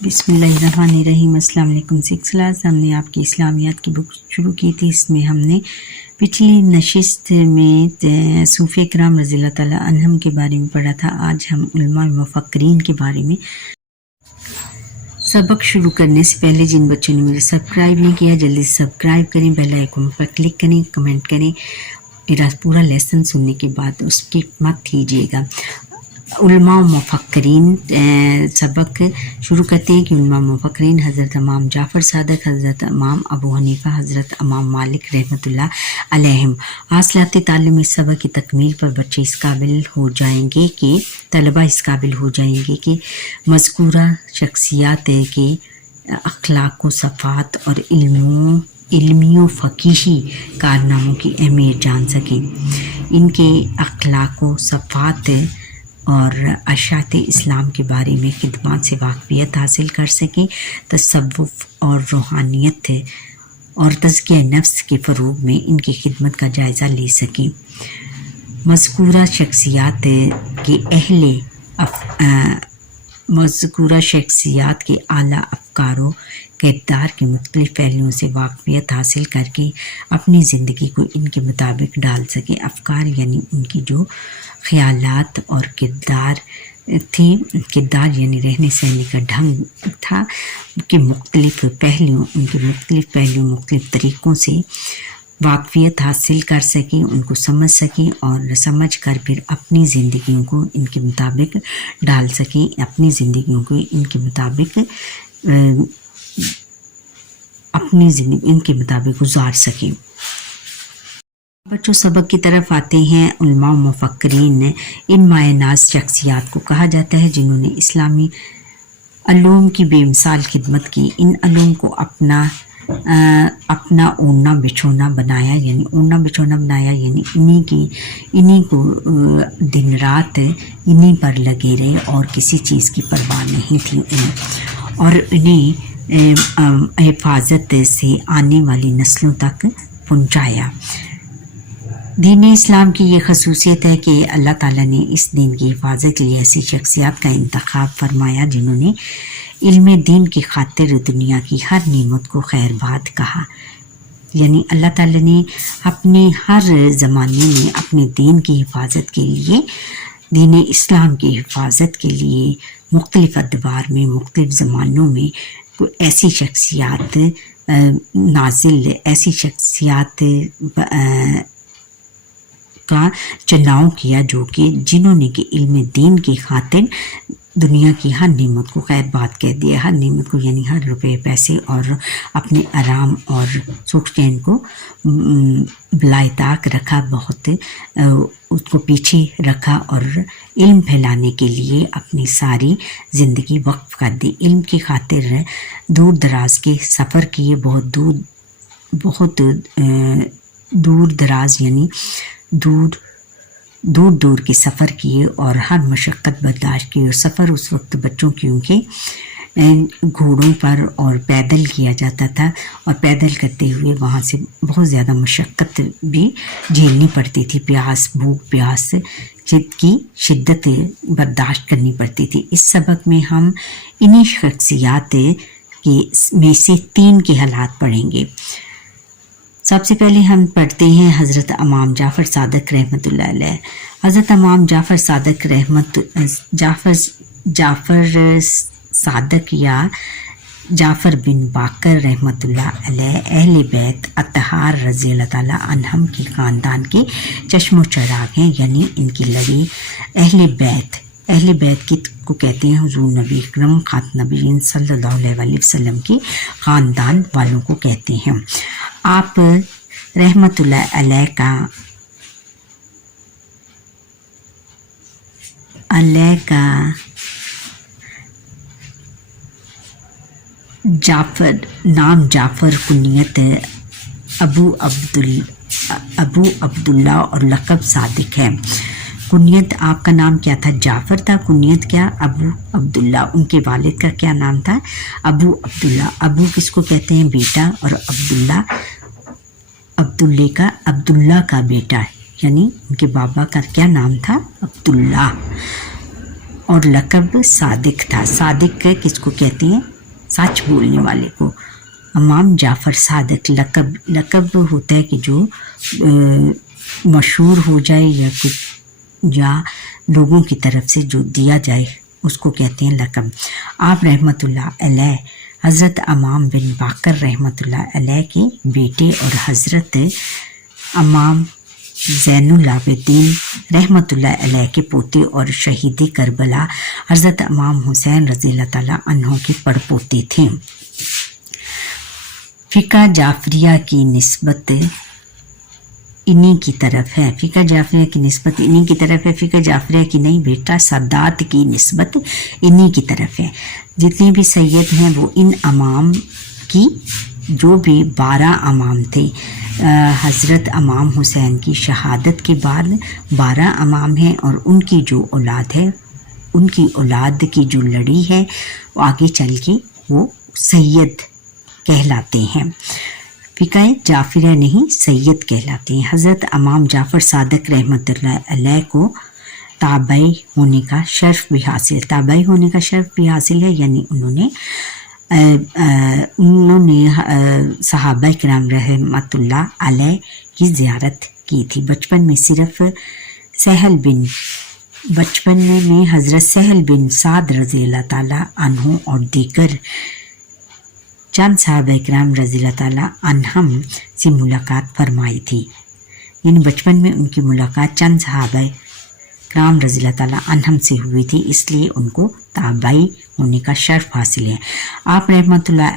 बिस्मिल्लाहिर्रहमानिर्रहीम। अस्सलाम वालेकुम। 6 क्लास हमने आपकी इस्लामियात की बुक शुरू की थी। इसमें हमने पिछली नशिस्त में सूफ़ी इकराम रज़ियल्लाहु ताला अन्हुम के बारे में पढ़ा था। आज हम उलमा मुफ़क्किरीन के बारे में। सबक शुरू करने से पहले जिन बच्चों ने मुझे सब्सक्राइब नहीं किया जल्दी से सब्सक्राइब करें, बेल आइकन पर क्लिक करें, कमेंट करें। मेरा पूरा लेसन सुनने के बाद उसकी मत कीजिएगा। उलमा मुफ़क्किरीन सबक शुरू करते हैं कि उलमा मुफ़क्किरीन हज़रत इमाम जाफ़र सादिक, हज़रत इमाम अबू हनीफ़ा, हज़रत इमाम मालिक रहमतुल्लाह अलैहिम। हासिलात तालीम इस सबक की तकमील पर बच्चे इस काबिल हो जाएंगे कि तलबा इस काबिल हो जाएंगे कि मज़कूरा शख्सियात के अखलाक व सफ़ात और इल्मी व फ़क़ीही कारनामों की अहमियत जान सकें। इनके अखलाक व सफ़ात और अशात इस्लाम के बारे में खिदमत से वाक़फ़ियत हासिल कर सकें। तसव्वुफ़ और रूहानियत और तज़किया नफ्स के फ़रोग़ में इनकी खिदमत का जायज़ा ले सकें। मज़कूरा शख्सियात के आला अफ़कारों किरदार के मुख्तलिफ़ पहलुओं से वाक़फ़ियत हासिल करके अपनी ज़िंदगी को इनके मुताबिक डाल सकें। अफ़कार यानी उनकी जो ख़यालात और किरदार यानी रहने सहने का ढंग था कि मुख्तलिफ़ पहलुओं मुख्तलिफ़ तरीक़ों से वाक़फ़ियत हासिल कर सकें, उनको समझ सकें और समझ कर फिर अपनी ज़िंदगियों को इनके मुताबिक डाल सकें, अपनी ज़िंदगियों को इनके मुताबिक गुजार सकें। बच्चों सबक की तरफ आते हैं। उलमा मुफ़क्किरीन इन मायनाज़ शख्सियात को कहा जाता है जिन्होंने इस्लामी अलूम की बेमिसाल खिदमत की। इन अलूम को अपना ओढ़ना बिछोना बनाया यानी इन्हीं को दिन रात इन्हीं पर लगे रहे और किसी चीज़ की परवाह नहीं थी उन्हें, और इन्हें हिफाजत से आने वाली नस्लों तक पहुँचाया। दीन इस्लाम की ये खसूसियत है कि अल्लाह ताला ने इस दीन की हिफाजत के लिए ऐसी शख्सियत का इंतखाब फरमाया जिन्होंने इल्म दीन की खातिर दुनिया की हर नेमत को खैरबाद कहा। यानी अल्लाह ताला ने अपने हर ज़माने में अपने दीन की हिफाजत के लिए, दीन इस्लाम की हिफाजत के लिए मुख्तलिफ़ अदवार में मुख्तलिफ़ ज़मानों में ऐसी शख्सियत का चुनाव किया जिन्होंने कि इल्म दीन की खातिर दुनिया की हर नेमत को खैरबाद कह दिया। हर नेमत को यानी हर रुपए पैसे और अपने आराम और सुख चैन को बिलाइताक रखा, बहुत उसको पीछे रखा और इल्म फैलाने के लिए अपनी सारी ज़िंदगी वक्फ कर दी। इल्म की खातिर दूर दराज के सफ़र किए, बहुत दूर दराज यानी दूर के सफ़र किए और हर मशक्क़त बर्दाश्त की। और सफ़र उस वक्त बच्चों क्योंकि घोड़ों पर और पैदल किया जाता था और पैदल करते हुए वहाँ से बहुत ज़्यादा मशक्क़त भी झेलनी पड़ती थी। भूख प्यास की शिद्दत बर्दाश्त करनी पड़ती थी। इस सबक में हम इन्हीं शख्सियात में से 3 के हालात पढ़ेंगे। सबसे पहले हम पढ़ते हैं हज़रत इमाम जाफ़र सादिक रहमतुल्लाह अलैह। हज़रत इमाम जाफ़र सादिक या जाफ़र बिन बाकर रहमतुल्लाह अलैह अहले बैत अत्तहार रज़ियल्लाहु ताला अन्हुम की ख़ानदान के चश्मो चराग हैं। यानी इनकी लड़ी अहले बैत को कहते हैं हुज़ूर नबी अकरम खातमुन नबीय्यीन सल्लल्लाहु अलैहि वसल्लम की ख़ानदान वालों को कहते हैं। आप रहमतुल्लाह अलैह का जाफ़र कुनियत अबू अब्दुल्ला और लक़ब सादिक है। कुनियत आपका नाम क्या था? जाफ़र था। कुनियत क्या? अबू अब्दुल्ला। उनके वालिद का क्या नाम था? अबू अब्दुल्ला। अबू किसको कहते हैं? बेटा। और अब्दुल्ला का बेटा, यानी उनके बाबा का क्या नाम था? अब्दुल्ला। और लक़ब सादिक था। सादिक किसको कहते हैं? सच बोलने वाले को। इमाम जाफ़र सादिक लक़ब होता है कि जो मशहूर हो जाए या लोगों की तरफ से जो दिया जाए उसको कहते हैं लक़ब। आप रहमतुल्लाह अलैह हज़रत इमाम बिन बाकर रहमतुल्लाह अलैह के बेटे और हज़रत इमाम ज़ैनुल आबिदीन रहमतुल्लाह अलैह के पोते और शहीद करबला हज़रत इमाम हुसैन रज़ियल्लाहु ताला अन्हु के पड़पोते थे। फ़िक़्ह जाफ़रिया की निस्बत इन्हीं की तरफ है। फ़िक़्ह जाफ़रिया की निस्बत इन्हीं की तरफ है। फ़िक़्ह जाफ़रिया की नहीं बेटा, सादात की निस्बत इन्हीं की तरफ है। जितने भी सैयद हैं वो इन इमाम की, जो भी 12 इमाम थे, हज़रत इमाम हुसैन की शहादत के बाद 12 इमाम हैं और उनकी जो औलाद है, उनकी औलाद की जो लड़ी है वो आगे चल के वो सैयद कहलाते हैं। फ़िक़्ह जाफ़रिया नहीं, सैयद कहलाते हैं। हज़रत इमाम जाफ़र सादिक रहमतुल्लाह अलैह को ताबई होने का शर्फ भी हासिल है, यानी उन्होंने सहाबा किराम रहमतुल्लाह अलैह की ज़ियारत की थी। बचपन में हज़रत सहल बिन साद रज़ियल्लाहु ताला अन्हु और दीगर चंद सहाबा किराम रज़ियल्लाहु ताला अन्हम से मुलाकात फरमाई थी। यानी बचपन में उनकी मुलाकात चंद सहाबा किराम रज़ियल्लाहु ताला अन्हम से हुई थी, इसलिए उनको ताबाई होने का शर्फ हासिल है। आप रहमतुल्लाह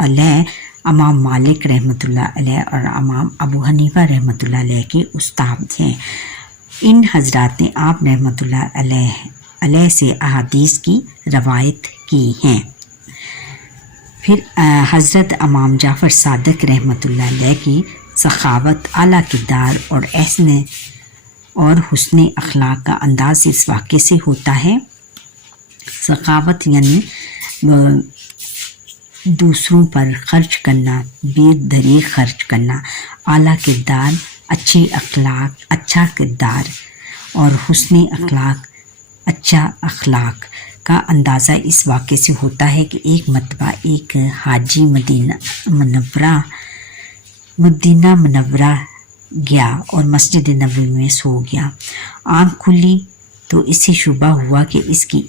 अलैह इमाम मालिक रहमतुल्लाह अलैह और इमाम अबू हनीफा रहमतुल्लाह अलैह के उस्ताद हैं। इन हज़रात ने आप रहमतुल्लाह अलैह से अहादीस की रवायत की हैं। फिर हज़रत इमाम जाफ़र सादिक रहमतुल्लाह अलैह की सखावत, आला किरदार और हुस्न अखलाक का अंदाज़ इस वाक़े से होता है। सखावत यानी दूसरों पर ख़र्च करना, बेदरीग़ ख़र्च करना, आला किरदार, अच्छे अखलाक, अच्छा किरदार और हुस्न अखलाक, अच्छा अखलाक का अंदाज़ा इस वाक़े से होता है कि एक मरतबा एक हाजी मदीना मुनव्वरा गया और मस्जिद नबवी में सो गया। आँख खुली तो इसे शुबा हुआ कि इसकी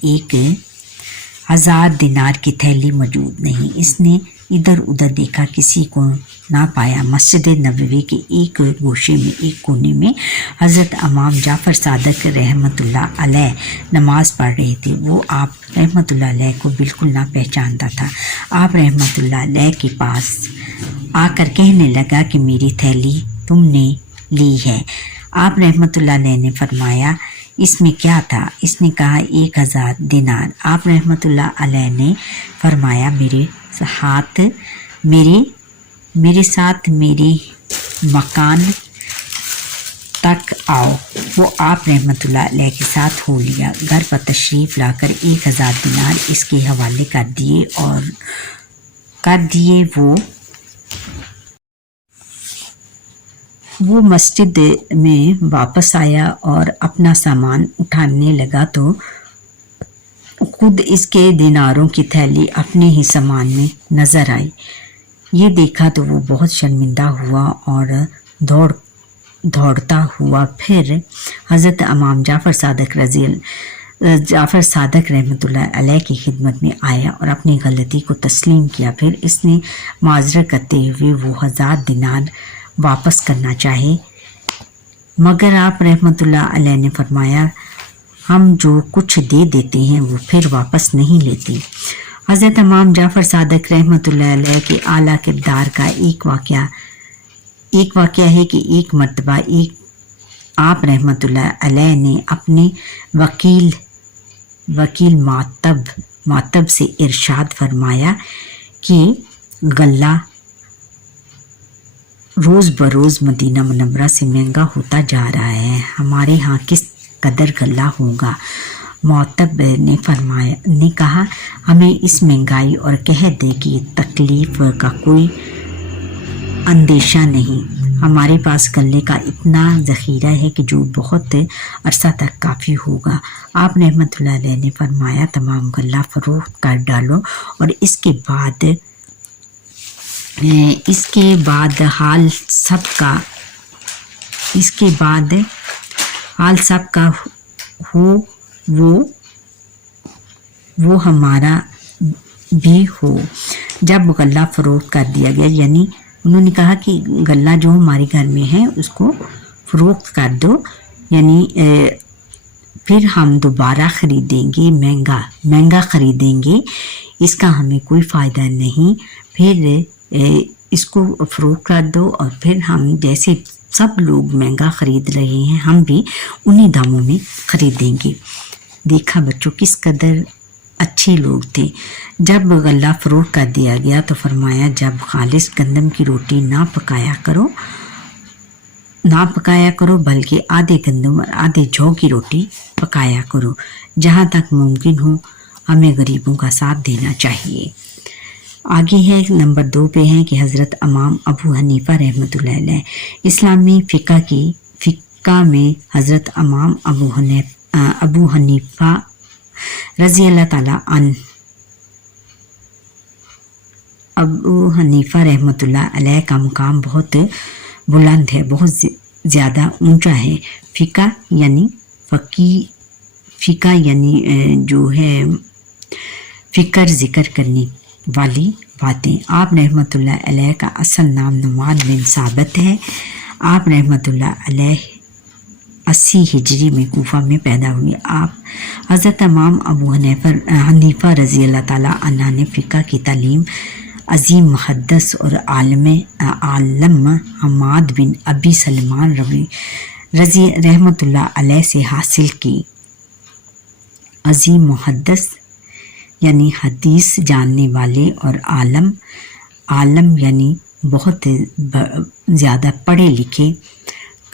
1000 दिनार की थैली मौजूद नहीं। इसने इधर उधर देखा, किसी को ना पाया। मस्जिद नबवी के एक गोशे में, एक कोने में हज़रत इमाम जाफ़र सादिक रहमतुल्लाह अलैह नमाज़ पढ़ रहे थे। वो आप रहमतुल्लाह अलैह को बिल्कुल ना पहचानता था। आप रहमतुल्लाह अलैह के पास आकर कहने लगा कि मेरी थैली तुमने ली है। आप रहमतुल्लाह अलैह ने फरमाया इसमें क्या था? इसने कहा 1000 दिनार। आप रहमतुल्लाह अलैह ने फरमाया मेरे साथ मेरे मकान तक आओ। वो आप रहमतुल्लाह अलैह के साथ हो लिया। घर पर तशरीफ़ लाकर 1000 दिनार इसके हवाले कर दिए। वो मस्जिद में वापस आया और अपना सामान उठाने लगा तो खुद इसके दिनारों की थैली अपने ही सामान में नज़र आई। ये देखा तो वो बहुत शर्मिंदा हुआ और दौड़ता हुआ फिर हज़रत इमाम जाफ़र सादिक रहमतुल्लाह अलैह की खिदमत में आया और अपनी गलती को तस्लीम किया। फिर इसने माजरा करते हुए वो 1000 दिनार वापस करना चाहे, मगर आप रहमतुल्लाह अलैह ने फरमाया हम जो कुछ दे देते हैं वो फिर वापस नहीं लेते। हज़रत इमाम जाफ़र सादिक रहमतुल्लाह अलैह के आला किरदार का एक वाक़या है कि एक मरतबा आप रहमतुल्लाह अलैह ने अपने वकील मातब से इरशाद फरमाया कि गल्ला रोज़ बरोज़ मदीना मुनव्वरा से महंगा होता जा रहा है, हमारे यहाँ किस कदर गल्ला होगा। मातब ने कहा हमें इस महंगाई और कह दे कि तकलीफ़ का कोई अंदेशा नहीं। ہمارے پاس غلے کا اتنا ذخیرہ ہے کہ جو بہت عرصہ تک کافی ہوگا۔ آپ رحمۃ اللہ علیہ نے فرمایا تمام غلہ فروخت کر ڈالو اور اس کے بعد حال سب کا ہو وہ ہمارا بھی ہو۔ جب غلہ فروخت کر دیا گیا، یعنی انہوں نے کہا کہ غلہ جو ہمارے گھر میں ہے اس کو فروخت کر دو، یعنی پھر ہم دوبارہ خریدیں گے، مہنگا خریدیں گے، اس کا ہمیں کوئی فائدہ نہیں، پھر اس کو فروخت کر دو اور پھر ہم جیسے سب لوگ مہنگا خرید رہے ہیں ہم بھی انہی داموں میں خریدیں گے۔ دیکھا بچوں کس قدر اچھے لوگ تھے۔ جب غلہ فروخت کر دیا گیا تو فرمایا جب خالص گندم کی روٹی نہ پکایا کرو بلکہ آدھے گندم اور آدھے جو کی روٹی پکایا کرو۔ جہاں تک ممکن ہو ہمیں غریبوں کا ساتھ دینا چاہیے۔ آگے ہے نمبر 2 پہ ہے کہ حضرت امام ابو حنیفہ رحمۃ اللہ علیہ، اسلامی فقہ میں حضرت امام ابو حنیفہ رضی اللہ تعالیٰ عنہ ابو حنیفہ رحمۃ اللہ علیہ کا مقام بہت بلند ہے، بہت زیادہ اونچا ہے۔ فقہ یعنی جو ہے فکر ذکر کرنے والی باتیں۔ آپ رحمۃ اللہ علیہ کا اصل نام نعمان بن ثابت ہے۔ آپ رحمۃ اللہ علیہ 80 ہجری میں کوفہ میں پیدا ہوئے۔ آپ حضرت امام ابو حنیفہ رضی اللہ تعالیٰ عنہ نے فقہ کی تعلیم عظیم محدث اور عالم حماد بن ابی سلمان رضی رحمۃ اللہ علیہ سے حاصل کی۔ عظیم محدث یعنی حدیث جاننے والے اور عالم یعنی بہت زیادہ پڑھے لکھے،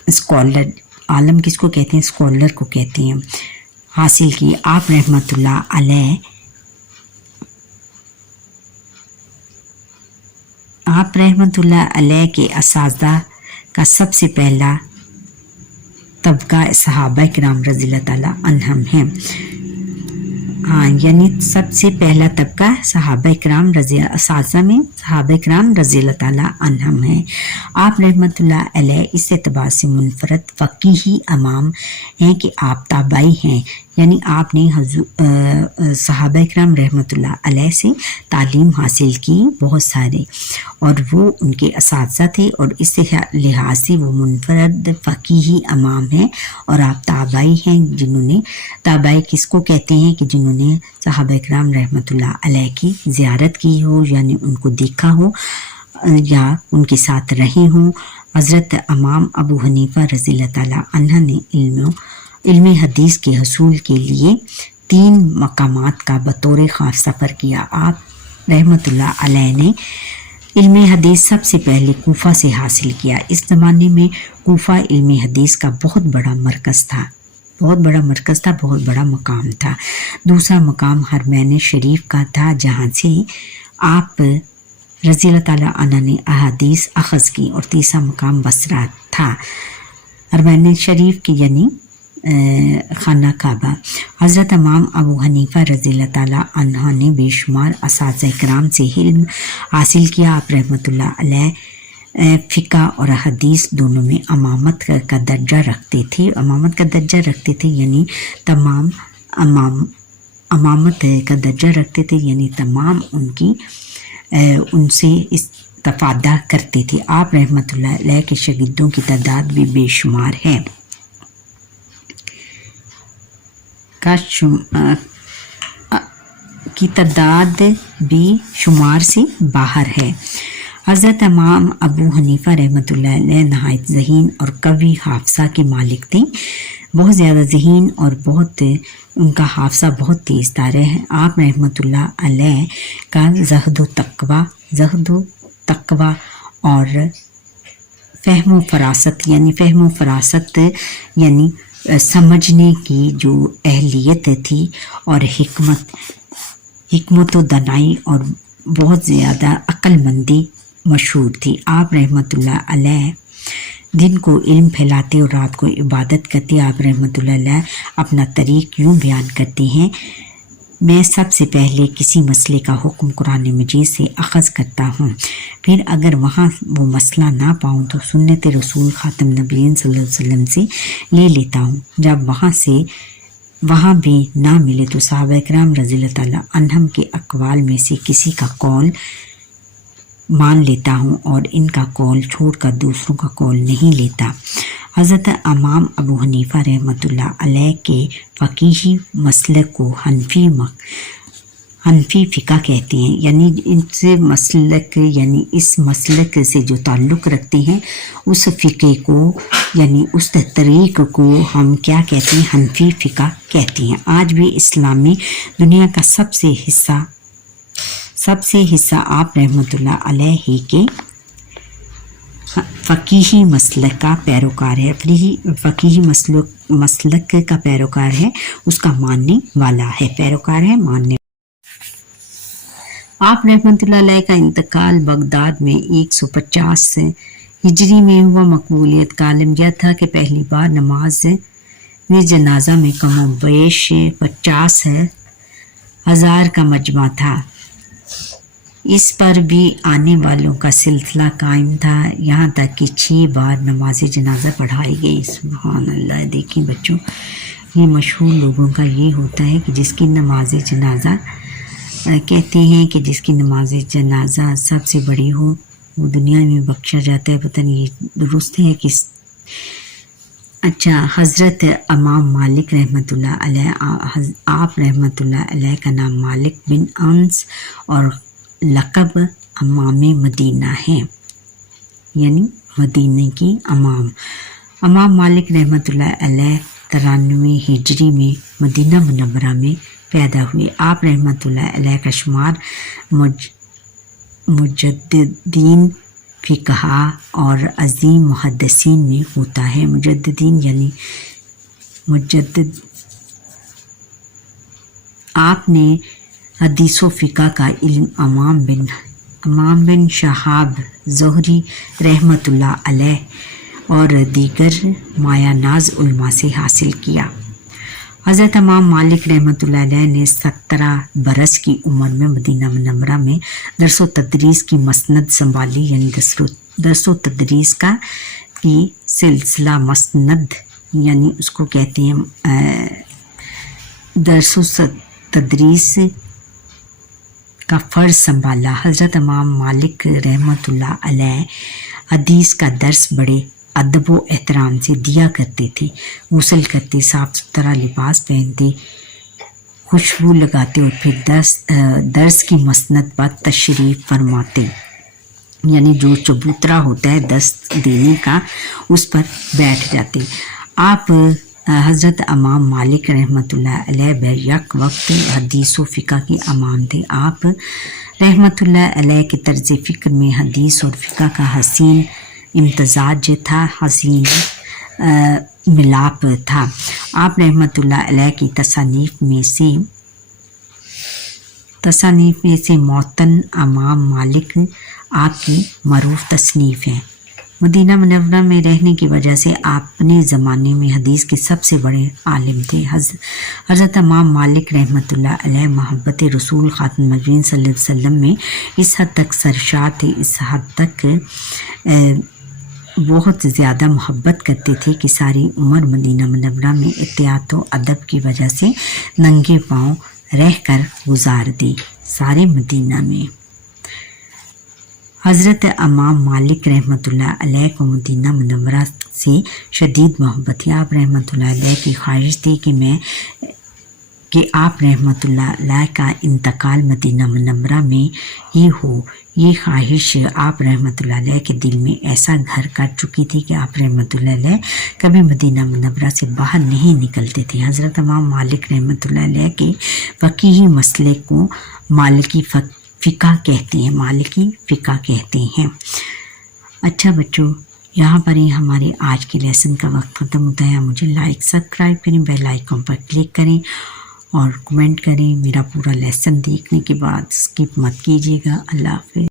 اسکالر، عالم کس کو کہتے ہیں؟ اسکالر کو کہتے ہیں، حاصل کی۔ آپ رحمۃ اللہ علیہ کے اساتذہ کا سب سے پہلا طبقہ صحابہ کرام رضی اللہ تعالیٰ عنہم ہے۔ یعنی سب سے پہلا طبقہ صحابہ کرام اساتذہ میں صحابہ کرام رضی اللہ تعالیٰ عنہم ہیں۔ آپ رحمۃ اللہ علیہ اس اعتبار سے منفرد فقیہی امام ہیں کہ آپ تابعی ہیں، یعنی آپ نے صحابہ کرام رحمۃ اللہ علیہ سے تعلیم حاصل کی بہت سارے، اور وہ ان کے اساتذہ تھے، اور اس لحاظ سے وہ منفرد فقیہی امام ہیں، اور آپ تابعی ہیں جنہوں نے، تابعی کس کو کہتے ہیں؟ کہ جنہوں نے صحابہ کرام رحمۃ اللہ علیہ کی زیارت کی ہو، یعنی ان کو دیکھا ہو یا ان کے ساتھ رہے ہوں۔ حضرت امام ابو حنیفہ رضی اللہ تعالیٰ عنہ نے علم حدیث کے حصول کے لیے 3 مقامات کا بطور خاص سفر کیا۔ آپ رحمۃ اللہ علیہ نے علم حدیث سب سے پہلے کوفہ سے حاصل کیا۔ اس زمانے میں کوفہ علم حدیث کا بہت بڑا مرکز تھا، بہت بڑا مقام تھا۔ دوسرا مقام حرمین شریف کا تھا، جہاں سے آپ رضی اللہ تعالیٰ عنہ نے احادیث اخذ کی، اور تیسرا مقام بصرہ تھا، حرمین شریف کی یعنی خانہ کعبہ۔ حضرت امام ابو حنیفہ رضی اللہ تعالیٰ عنہ نے بے شمار اساتذہ کرام سے علم حاصل کیا۔ آپ رحمۃ اللہ علیہ فقہ اور حدیث دونوں میں امامت کا درجہ رکھتے تھے، یعنی تمام امامت کا درجہ رکھتے تھے، یعنی تمام ان سے استفادہ کرتے تھے۔ آپ رحمۃ اللہ علیہ کے شاگردوں کی تعداد بھی بے شمار ہے، کی تعداد بھی شمار سے باہر ہے۔ حضرت امام ابو حنیفہ رحمۃ اللہ علیہ نہایت ذہین اور قوی حافظہ کے مالک تھے، بہت زیادہ ذہین اور ان کا حافظہ بہت تیز تھا۔ آپ رحمۃ اللہ علیہ کا زہد و تقوی اور فہم و فراست یعنی سمجھنے کی جو اہلیت تھی، اور حکمت و دانائی اور بہت زیادہ عقل مندی مشہور تھی۔ آپ رحمۃ اللہ علیہ दिन को इल्म फैलाते और रात को इबादत करते। आप रहमतुल्लाह अलैह अपना तरीक़ यूँ बयान करते हैं, मैं सबसे पहले किसी मसले का हुक्म कुरान मजीद से अख़ज़ करता हूँ, फिर अगर वहाँ वो मसला ना पाऊँ तो सुन्नत रसूल ख़ातम नबीय्यीन सल्लल्लाहु अलैहि वसल्लम से ले लेता हूँ। जब वहाँ भी ना मिले तो सहाबा इकराम रज़ियल्लाहु ताला अन्हुम के अक़वाल में से किसी का कौल मान लेता हूँ और इनका कौल छोड़कर दूसरों का कौल नहीं लेता। हज़रत इमाम अबू हनीफ़ा रहमतुल्लाह अलैह के फ़क़ीही मसलक को हनफी फ़िक़ा कहते हैं, यानी इनसे मसलक यानी इस मसलक से जो ताल्लुक़ रखते हैं उस फ़िक़े को यानी उस तरीक़ को हम क्या कहते हैं, हनफी फ़िक़ा कहते हैं। आज भी इस्लामी दुनिया का सबसे हिस्सा आप रहमतुल्लाह अलैह ही के फ़क़ीही मसलक का पैरोकार है, फ़क़ीही मसलक का पैरोकार है, उसका मानने वाला है, पैरोकार है, मानने। आप रहमतुल्लाह अलैह का इंतकाल बगदाद में 150 हिजरी में हुआ। मकबूलियत का आलम यह था कि पहली बार नमाज में जनाजा में कम बेश 50,000 का मजमा था। इस पर भी आने वालों का सिलसिला कायम था, यहाँ तक कि 6 बार नमाज जनाजा पढ़ाई गई। सुभान अल्लाह। देखिए बच्चों, ये मशहूर लोगों का ये होता है कि जिसकी नमाज जनाजा कहते हैं कि जिसकी नमाज जनाजा सबसे बड़ी हो वो दुनिया में बख्शा जाता है। पता नहीं ये दुरुस्त है कि अच्छा। हज़रत इमाम मालिक रहमतुल्लाह अलैह, आप रहमतुल्लाह अलैह का नाम मालिक बिन अंस और लक़ब इमाम मदीना है, यानी मदीने की इमाम मालिक रहमतुल्लाह अलैह 93 हिजरी में मदीना मुनव्वरा में पैदा हुए। आप रहमतुल्लाह अलैह का शुमार मुजद्दिदीन फ़िक़हा और अज़ीम मुहद्दिसीन में होता है। मुजद्दिदीन यानी मुजद्दिद। आपने हदीस व फ़िक़ा का इल्म इमाम बिन शहाब ज़ुहरी रहमतुल्लाह अलैह और दीगर मायानाज़ उलमा से हासिल किया। हज़रत इमाम मालिक रहमतुल्लाह अलैह ने 17 बरस की उम्र में मदीना मुनव्वरा में दर्स व तदरीस की मसनद संभाली, यानी दर्स व तदरीस का की सिलसिला मसनद यानी उसको कहते हैं दर्स व तदरीस का फ़र्ज संभाला। हज़रत इमाम मालिक रहमतुल्लाह अलैह हदीस का दर्स बड़े अदब व एहतराम से दिया करते थे। गुस्ल करते, साफ़ सुथरा लिबास पहनते, खुशबू लगाते और फिर दर्स की मसनद पर तशरीफ़ फरमाते, यानी जो चबूतरा होता है दर्स देने का उस पर बैठ जाते। आप हज़रत इमाम मालिक रहमतुल्लाह अलैह बैक वक्त हदीस व फ़िक़ा के इमाम थे। आप रहमतुल्लाह अलैह के तर्ज़ फ़िक्र में हदीस और फ़िक़ा का हसीन इम्तज़ाज था, हसीन मिलाप था। आप रहमतुल्लाह अलैह की तसानीफ़ में से मौतन इमाम मालिक आपकी मरूफ़ तसनीफ़ है। मदीना मुनव्वरा में रहने की वजह से आप अपने ज़माने में हदीस के सबसे बड़े आलिम थे। हज़रत इमाम मालिक रहमतुल्लाह अलैह मोहब्बत रसूल ख़ातम नबीय्यीन सल्लल्लाहु अलैहि वसल्लम में इस हद तक सरशार थे, इस हद तक बहुत ज़्यादा मोहब्बत करते थे कि सारी उम्र मदीना मुनव्वरा में एहतियात व अदब की वजह से नंगे पाँव रहकर गुजार दी। सारे मदीना में हज़रत इमाम मालिक रहमतुल्लाह अलैह को मदीना मुनव्वरा से शदीद मोहब्बत थी। आप रहमतुल्लाह अलैह की ख्वाहिश थी कि आप रहमतुल्लाह अलैह का इंतकाल मदीना मुनव्वरा में ही हो। ये ख्वाहिश आप रहमतुल्लाह अलैह के दिल में ऐसा घर कर चुकी थी कि आप रहमतुल्लाह अलैह कभी मदीना मुनव्वरा से बाहर नहीं निकलते थे। हज़रत इमाम मालिक रहमतुल्लाह अलैह के फ़क़ीही मसले को मालिकी फ़िक़ा कहते हैं, मालिकी फ़िक़ा कहते हैं। अच्छा बच्चों, यहाँ पर ही हमारे आज के लेसन का वक्त ख़त्म होता है। मुझे लाइक सब्सक्राइब करें, बेल आइकन पर क्लिक करें और कमेंट करें। मेरा पूरा लेसन देखने के बाद स्किप मत कीजिएगा। अल्लाह हाफ़िज़।